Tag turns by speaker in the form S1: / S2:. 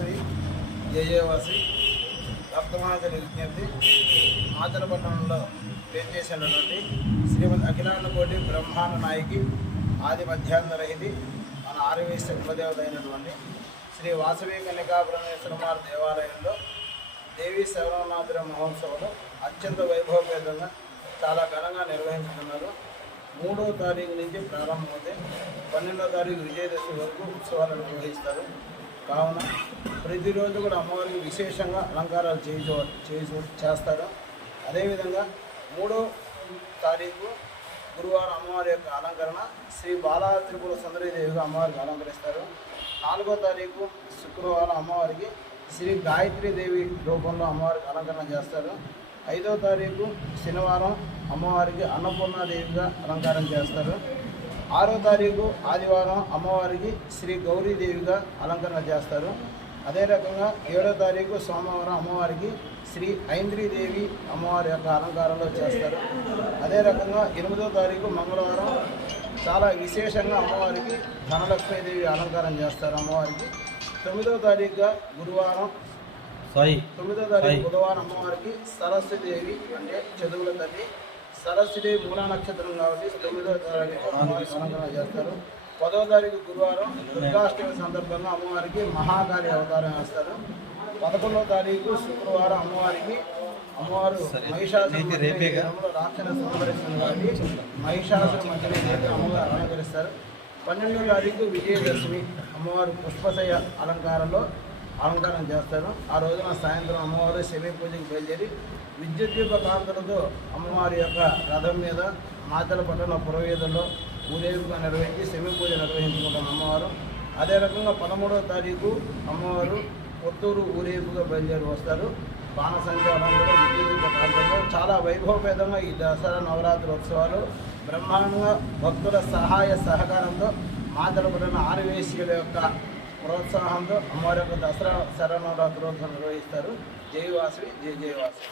S1: వాసి జయవాసి రక్తమాకలి విజ్ఞప్తి ఆచల పట్టణంలో శ్రీమతి అఖిలాండకోటి బ్రహ్మాండ నాయకి ఆది మధ్యాంతరహితి మన ఆరవేశ ఉపదేవత అయినటువంటి శ్రీ వాసవి కన్యకాపురమేశ్వర వారి దేవాలయంలో దేవీ శరణనాథుల మహోత్సవంలో అత్యంత వైభవపేతంగా చాలా ఘనంగా నిర్వహిస్తున్నారు మూడో తారీఖు నుంచి ప్రారంభమైతే పన్నెండో తారీఖు విజయదశమి వరకు ఉత్సవాలను నిర్వహిస్తారు. కావున ప్రతిరోజు కూడా అమ్మవారికి విశేషంగా అలంకారాలు చేయించు చేసి చేస్తారు అదేవిధంగా మూడో తారీఖు గురువారం అమ్మవారి యొక్క అలంకరణ శ్రీ బాలా త్రిపుర సుందరీదేవిగా అమ్మవారికి అలంకరిస్తారు. నాలుగో తారీఖు శుక్రవారం అమ్మవారికి శ్రీ గాయత్రి దేవి రూపంలో అమ్మవారికి అలంకరణ చేస్తారు. ఐదో తారీఖు శనివారం అమ్మవారికి అన్నపూర్ణాదేవిగా అలంకారం చేస్తారు. ఆరో తారీఖు ఆదివారం అమ్మవారికి శ్రీ గౌరీదేవిగా అలంకరణ చేస్తారు. అదే రకంగా ఏడో తారీఖు సోమవారం అమ్మవారికి శ్రీ ఐంద్రీదేవి అమ్మవారి యొక్క అలంకారంలో చేస్తారు. అదే రకంగా ఎనిమిదో తారీఖు మంగళవారం చాలా విశేషంగా అమ్మవారికి ధనలక్ష్మీదేవి అలంకారం చేస్తారు అమ్మవారికి. తొమ్మిదో తారీఖుగా గురువారం తొమ్మిదో తారీఖు బుధవారం అమ్మవారికి సరస్వతిదేవి అంటే చదువుల తల్లి సరస్వతి మూలా నక్షత్రం కాబట్టి తొమ్మిదో తారీఖు చేస్తారు. పదో తారీఖు గురువారం దుర్గాష్టమి సందర్భంగా అమ్మవారికి మహాకాళి అవతారం వేస్తారు. పదకొండవ తారీఖు శుక్రవారం అమ్మవారికి అమ్మవారు మహిషాసుర
S2: నీతి రేపేగా?
S1: రాక్షణ సంహరిస్తుంది కాబట్టి మహిషాసుర మధ్యనే అమ్మవారు అలంకరిస్తారు. పన్నెండో తారీఖు విజయదశమి అమ్మవారు పుష్పశయ అలంకారంలో అలంకారం చేస్తారు. ఆ రోజున సాయంత్రం అమ్మవారు శమి పూజకి బయలుదేరి విద్యుత్ యొక్క కాంతులతో అమ్మవారి యొక్క రథం మీద మాతల పట్టణ పురవీధుల్లో ఊరేగుగా నిర్వహించి శమి పూజ నిర్వహించుకుంటాం అమ్మవారు. అదే రకంగా పదమూడవ తారీఖు అమ్మవారు కొత్తూరు ఊరేగుగా బయలుదేరి వస్తారు. బాణసంచారంలో విద్యుత్ దీప కాంతులతో చాలా వైభవపేతంగా ఈ దసరా నవరాత్రి ఉత్సవాలు బ్రహ్మాండంగా భక్తుల సహాయ సహకారంతో మాతల పడిన ఆరువేశీయుల యొక్క ప్రోత్సాహంతో అమ్మవారి యొక్క దసరా శరణవరాత్రోత్సవం నిర్వహిస్తారు. జై వాసవి జై జై వాసవి.